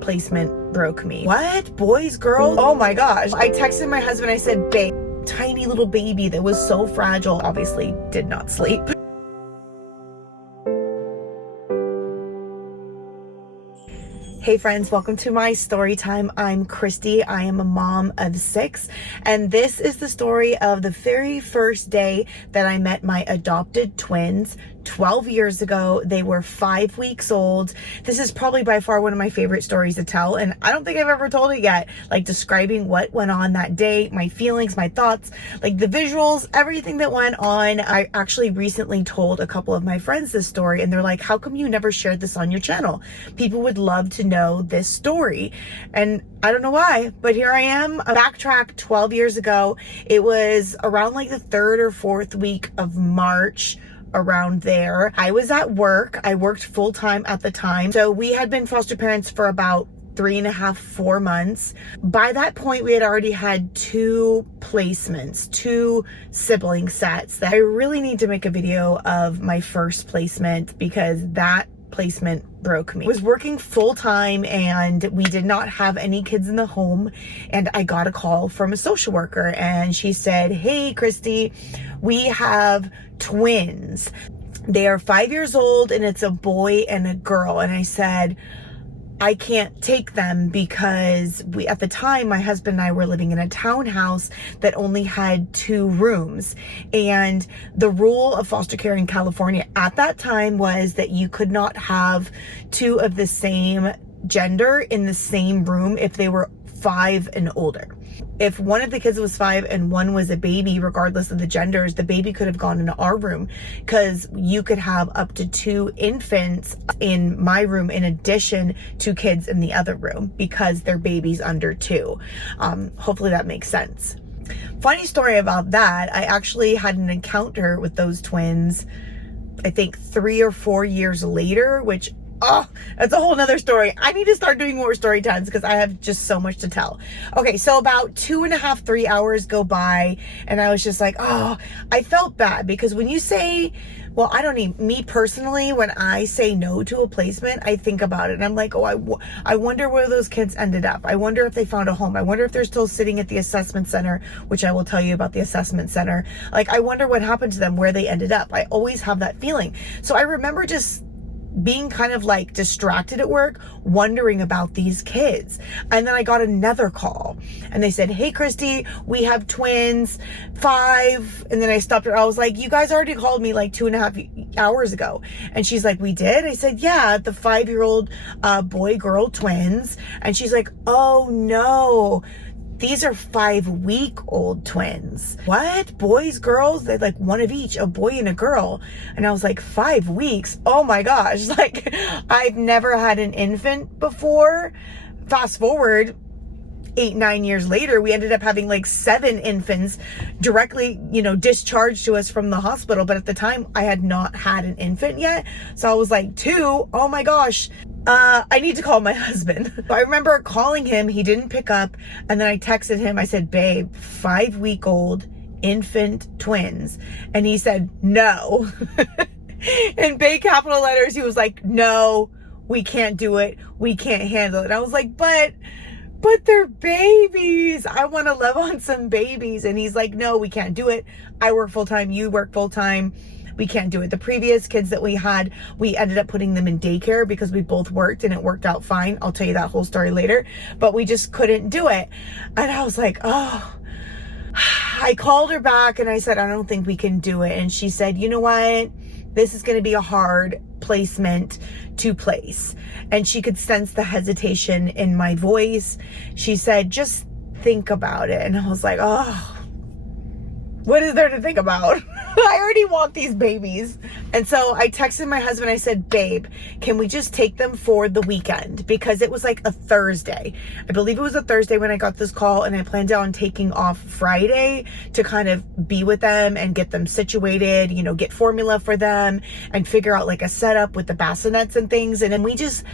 placement broke me. What? Boys, girls? Oh my gosh. I texted my husband, I said, babe, tiny little baby that was so fragile, obviously did not sleep. Hey friends, welcome to my story time. I'm Christy. I am a mom of 6, and this is the story of the very first day that I met my adopted twins 12 years ago. They were 5 weeks old. This is probably by far one of my favorite stories to tell, and I don't think I've ever told it yet, like describing what went on that day, my feelings, my thoughts, like the visuals, everything that went on. I actually recently told a couple of my friends this story, and they're like, how come you never shared this on your channel? People would love to know this story. And I don't know why, but here I am. Backtrack 12 years ago. It was around like the 3rd or 4th week of March, around there. I was at work. I worked full-time at the time. So we had been foster parents for about 3.5, 4 months. By that point, we had already had 2 placements, 2 sibling sets. That I really need to make a video of my first placement because that placement broke me. I was working full-time and we did not have any kids in the home, and I got a call from a social worker and she said, hey Christy, we have twins. They are 5 years old and it's a boy and a girl. And I said, I can't take them because at the time, my husband and I were living in a townhouse that only had 2 rooms. And the rule of foster care in California at that time was that you could not have 2 of the same gender in the same room if they were 5 and older. If one of the kids was 5 and one was a baby, regardless of the genders, the baby could have gone into our room because you could have up to 2 infants in my room in addition to kids in the other room because they're babies under 2. Hopefully that makes sense. Funny story about that, I actually had an encounter with those twins, I think 3 or 4 years later, which that's a whole nother story. I need to start doing more story times because I have just so much to tell. Okay, so about 2.5, 3 hours go by and I was just like, I felt bad because when you say, well, me personally, when I say no to a placement, I think about it and I'm like, I wonder where those kids ended up. I wonder if they found a home. I wonder if they're still sitting at the assessment center, which I will tell you about the assessment center. Like, I wonder what happened to them, where they ended up. I always have that feeling. So I remember just being kind of like distracted at work, wondering about these kids. And then I got another call and they said, hey Christy, we have twins, 5. And then I stopped her. I was like, you guys already called me like 2.5 hours ago. And she's like, we did? I said, yeah, the 5-year-old boy girl twins. And she's like, oh no, these are 5-week-old twins. What? Boys, girls? They're like one of each, a boy and a girl. And I was like, 5 weeks? Oh my gosh. Like, I've never had an infant before. Fast forward 8, 9 years later, we ended up having like 7 infants directly, discharged to us from the hospital. But at the time, I had not had an infant yet. So I was like, 2? Oh my gosh. I need to call my husband. I remember calling him. He didn't pick up. And then I texted him. I said, babe, 5-week-old infant twins. And he said, no. In big capital letters, he was like, no, we can't do it. We can't handle it. And I was like, but they're babies. I want to love on some babies. And he's like, no, we can't do it. I work full-time. You work full-time. We can't do it. The previous kids that we had, we ended up putting them in daycare because we both worked and it worked out fine. I'll tell you that whole story later, but we just couldn't do it. And I was like, I called her back and I said, I don't think we can do it. And she said, you know what? This is going to be a hard placement to place. And she could sense the hesitation in my voice. She said, just think about it. And I was like, what is there to think about? I already want these babies. And so I texted my husband. I said, babe, can we just take them for the weekend? Because it was like a Thursday. I believe it was a Thursday when I got this call, and I planned on taking off Friday to kind of be with them and get them situated, get formula for them and figure out like a setup with the bassinets and things. And then we just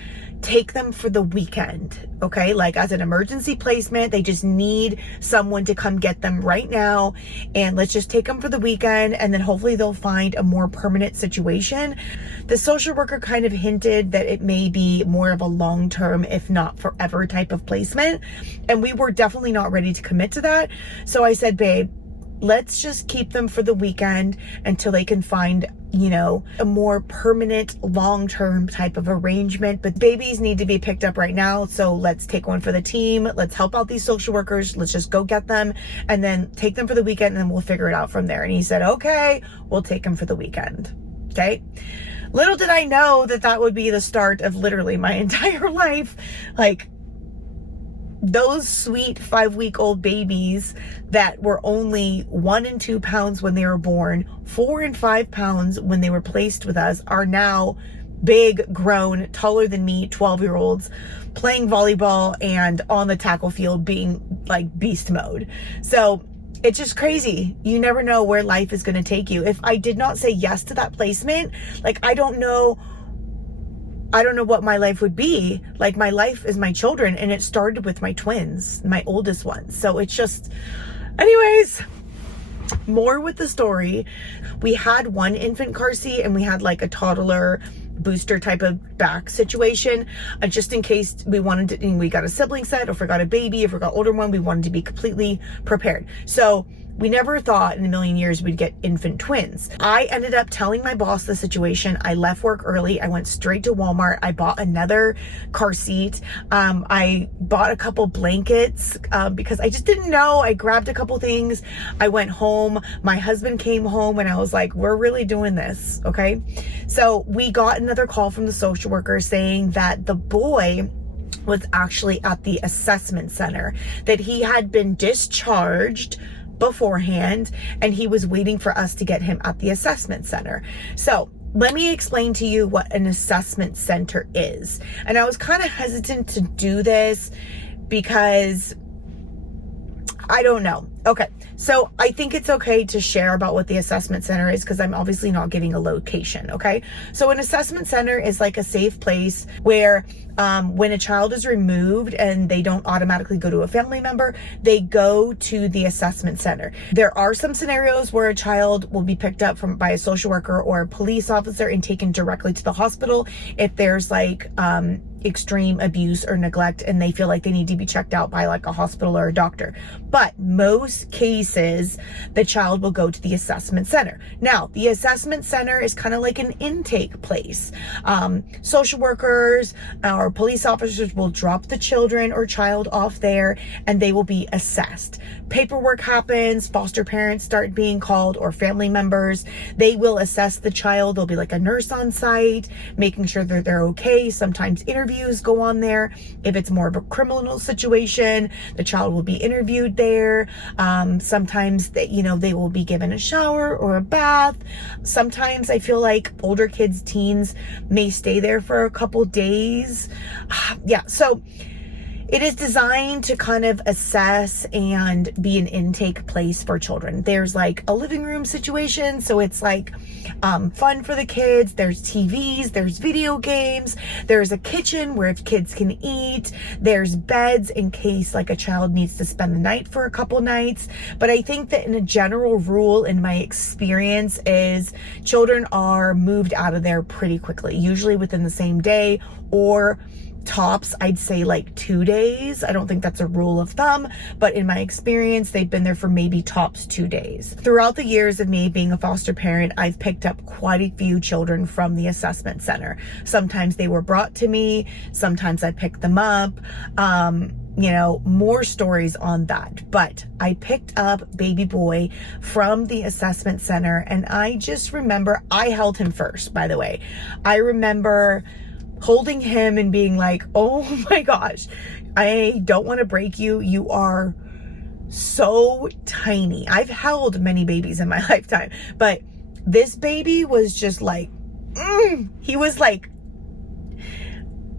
take them for the weekend, okay? Like as an emergency placement, they just need someone to come get them right now, and let's just take them for the weekend, and then hopefully they'll find a more permanent situation. The social worker kind of hinted that it may be more of a long-term, if not forever type of placement, and we were definitely not ready to commit to that. So I said, babe, let's just keep them for the weekend until they can find, you know, a more permanent, long-term type of arrangement. But babies need to be picked up right now. So let's take one for the team. Let's help out these social workers. Let's just go get them and then take them for the weekend, and then we'll figure it out from there. And he said, okay, we'll take them for the weekend. Okay. Little did I know that that would be the start of literally my entire life. Like, those sweet 5-week-old babies that were only 1 and 2 pounds when they were born, 4 and 5 pounds when they were placed with us, are now big, grown, taller than me, 12-year-olds playing volleyball and on the tackle field being like beast mode. So it's just crazy. You never know where life is going to take you. If I did not say yes to that placement, like, I don't know what my life would be. Like, my life is my children, and it started with my twins, my oldest ones. So it's just, anyways, more with the story. We had one infant car seat, and we had like a toddler booster type of back situation, just in case we wanted to, we got a sibling set, or if we got a baby, if we got older one, we wanted to be completely prepared. So we never thought in a million years we'd get infant twins. I ended up telling my boss the situation. I left work early. I went straight to Walmart. I bought another car seat. I bought a couple blankets because I just didn't know. I grabbed a couple things. I went home. My husband came home, and I was like, we're really doing this, okay? So we got another call from the social worker saying that the boy was actually at the assessment center, that he had been discharged beforehand, and he was waiting for us to get him at the assessment center. So let me explain to you what an assessment center is. And I was kind of hesitant to do this because I don't know. Okay, so I think it's okay to share about what the assessment center is, because I'm obviously not giving a location, okay? So an assessment center is like a safe place where when a child is removed and they don't automatically go to a family member, they go to the assessment center. There are some scenarios where a child will be picked up by a social worker or a police officer and taken directly to the hospital if there's like extreme abuse or neglect, and they feel like they need to be checked out by like a hospital or a doctor. But most cases, the child will go to the assessment center. Now, the assessment center is kind of like an intake place. Social workers or police officers will drop the children or child off there, and they will be assessed. Paperwork happens, foster parents start being called, or family members. They will assess the child. There'll be like a nurse on site, making sure that they're okay. Sometimes interviews go on there. If it's more of a criminal situation, the child will be interviewed there. Sometimes they will be given a shower or a bath. Sometimes I feel like older kids, teens, may stay there for a couple days. Yeah, so it is designed to kind of assess and be an intake place for children. There's like a living room situation, so it's like fun for the kids. There's TVs, there's video games, there's a kitchen where kids can eat, there's beds in case like a child needs to spend the night for a couple nights. But I think that in a general rule, in my experience, is children are moved out of there pretty quickly, usually within the same day, or tops, I'd say like 2 days. I don't think that's a rule of thumb, but in my experience, they've been there for maybe tops 2 days. Throughout the years of me being a foster parent, I've picked up quite a few children from the assessment center. Sometimes they were brought to me, sometimes I picked them up. More stories on that. But I picked up baby boy from the assessment center, and I just remember, I held him first, by the way. I remember holding him and being like, oh my gosh, I don't want to break you. You are so tiny. I've held many babies in my lifetime, but this baby was just like, he was like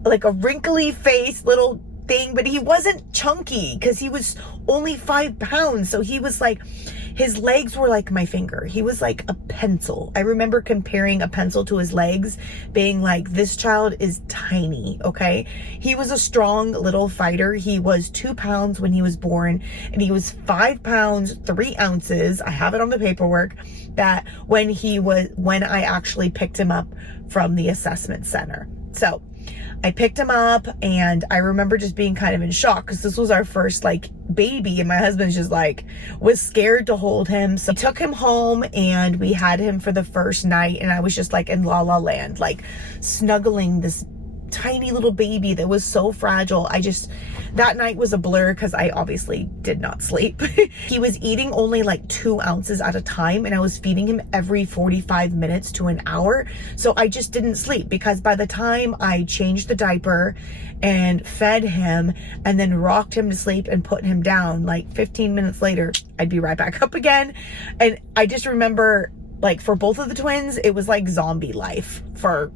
a wrinkly face little thing, but he wasn't chunky because he was only 5 pounds. So he was like, his legs were like my finger. He was like a pencil. I remember comparing a pencil to his legs, being like, this child is tiny, okay? He was a strong little fighter. He was 2 pounds when he was born, and he was 5 pounds, 3 ounces. I have it on the paperwork, that when I actually picked him up from the assessment center. So I picked him up, and I remember just being kind of in shock because this was our first like baby, and my husband just like was scared to hold him. So we took him home and we had him for the first night, and I was just like in la la land, like snuggling this tiny little baby that was so fragile. That night was a blur because I obviously did not sleep. He was eating only like 2 ounces at a time, and I was feeding him every 45 minutes to an hour. So I just didn't sleep, because by the time I changed the diaper and fed him and then rocked him to sleep and put him down, like 15 minutes later, I'd be right back up again. And I just remember, like, for both of the twins, it was like zombie life for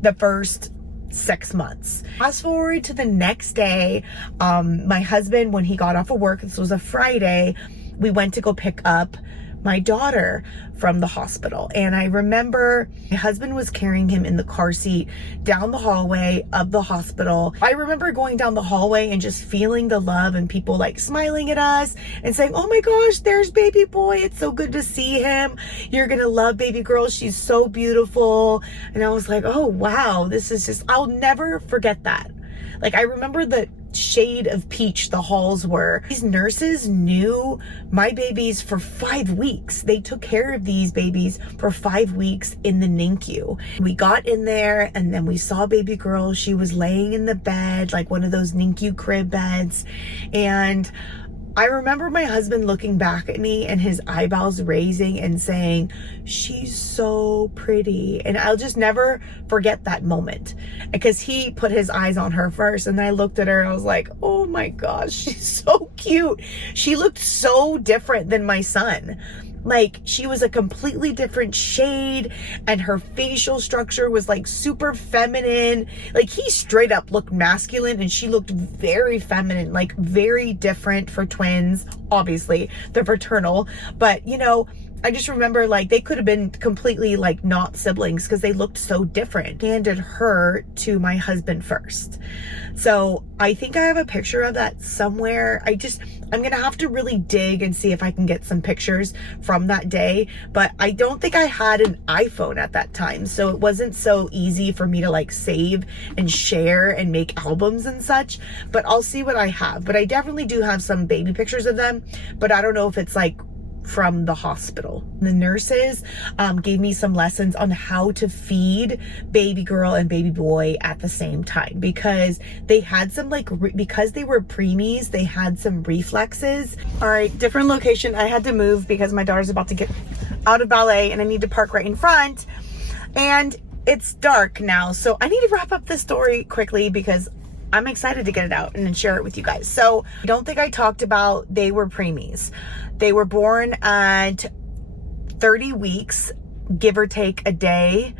the first 6 months. Fast forward to the next day, my husband, when he got off of work, this was a Friday, we went to go pick up my daughter from the hospital. And I remember my husband was carrying him in the car seat down the hallway of the hospital. I remember going down the hallway and just feeling the love, and people like smiling at us and saying, oh my gosh, there's baby boy. It's so good to see him. You're gonna love baby girl. She's so beautiful. And I was like, oh wow, this is just, I'll never forget that. Like, I remember the shade of peach the halls were. These nurses knew my babies for 5 weeks. They took care of these babies for 5 weeks in the NICU. We got in there, and then we saw baby girl. She was laying in the bed, like one of those NICU crib beds. And I remember my husband looking back at me and his eyebrows raising and saying, she's so pretty. And I'll just never forget that moment, because he put his eyes on her first, and I looked at her and I was like, oh my gosh, she's so cute. She looked so different than my son. Like, she was a completely different shade, and her facial structure was like super feminine. Like, he straight up looked masculine, and she looked very feminine, like very different for twins. Obviously, they're fraternal, but you know, I just remember, like, they could have been completely like not siblings because they looked so different. Handed her to my husband first. So I think I have a picture of that somewhere. I'm gonna have to really dig and see if I can get some pictures from that day. But I don't think I had an iPhone at that time, so it wasn't so easy for me to like save and share and make albums and such. But I'll see what I have. But I definitely do have some baby pictures of them, but I don't know if it's like from the hospital. The nurses gave me some lessons on how to feed baby girl and baby boy at the same time, because they had some like because they were preemies, they had some reflexes. All right, different location. I had to move because my daughter's about to get out of ballet, and I need to park right in front, and it's dark now, so I need to wrap up this story quickly because I'm excited to get it out and then share it with you guys. So I don't think I talked about, they were preemies. They were born at 30 weeks, give or take a day.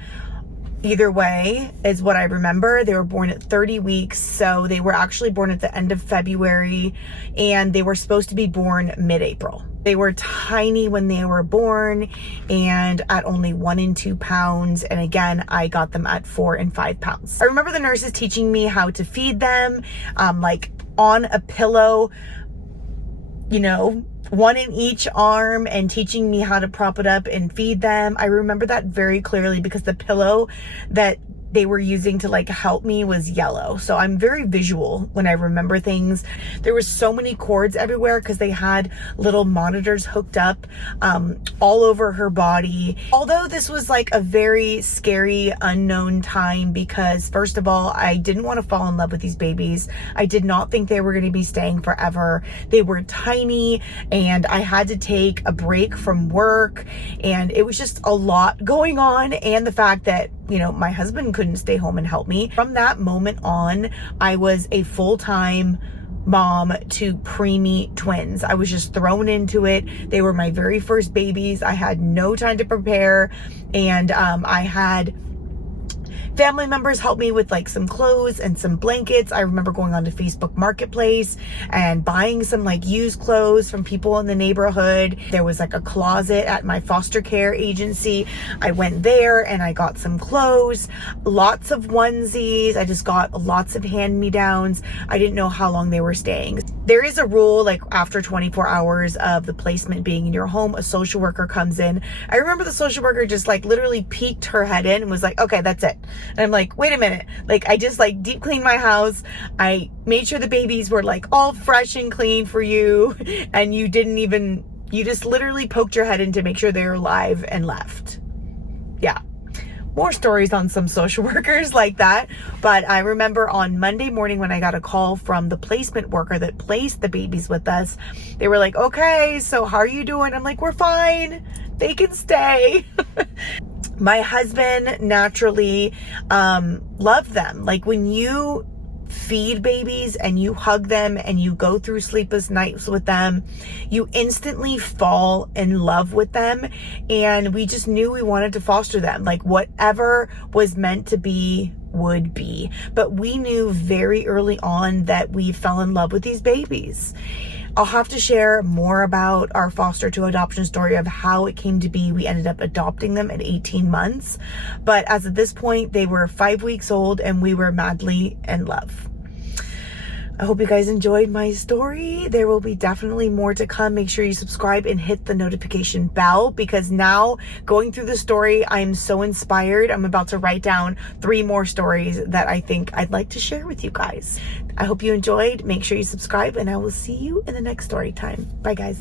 Either way is what I remember. They were born at 30 weeks. So they were actually born at the end of February, and they were supposed to be born mid-April. They were tiny when they were born, and at only 1 and 2 pounds. And again, I got them at 4 and 5 pounds. I remember the nurses teaching me how to feed them, like on a pillow, you know, one in each arm, and teaching me how to prop it up and feed them. I remember that very clearly because the pillow that they were using to like help me was yellow. So I'm very visual when I remember things. There was so many cords everywhere because they had little monitors hooked up all over her body. Although this was like a very scary, unknown time, because first of all, I didn't want to fall in love with these babies. I did not think they were going to be staying forever. They were tiny, and I had to take a break from work, and it was just a lot going on. And the fact that, you know, my husband couldn't stay home and help me. From that moment on, I was a full-time mom to preemie twins. I was just thrown into it. They were my very first babies. I had no time to prepare, and I had Family members helped me with like some clothes and some blankets. I remember going onto Facebook Marketplace and buying some like used clothes from people in the neighborhood. There was like a closet at my foster care agency. I went there and I got some clothes, lots of onesies. I just got lots of hand-me-downs. I didn't know how long they were staying. There is a rule, like after 24 hours of the placement being in your home, a social worker comes in. I remember the social worker just like literally peeked her head in and was like, okay, that's it. And I'm like, wait a minute. Like, I just like deep cleaned my house. I made sure the babies were like all fresh and clean for you. And you just literally poked your head in to make sure they were alive and left. Yeah. More stories on some social workers like that. But I remember on Monday morning when I got a call from the placement worker that placed the babies with us, they were like, okay, so how are you doing? I'm like, we're fine. They can stay. My husband naturally loved them. Like when you feed babies and you hug them and you go through sleepless nights with them, you instantly fall in love with them. And we just knew we wanted to foster them. Like whatever was meant to be would be. But we knew very early on that we fell in love with these babies. I'll have to share more about our foster to adoption story of how it came to be. We ended up adopting them at 18 months. But as of this point, they were 5 weeks old and we were madly in love. I hope you guys enjoyed my story. There will be definitely more to come. Make sure you subscribe and hit the notification bell, because now going through the story, I'm so inspired. I'm about to write down 3 more stories that I think I'd like to share with you guys. I hope you enjoyed. Make sure you subscribe and I will see you in the next story time. Bye guys.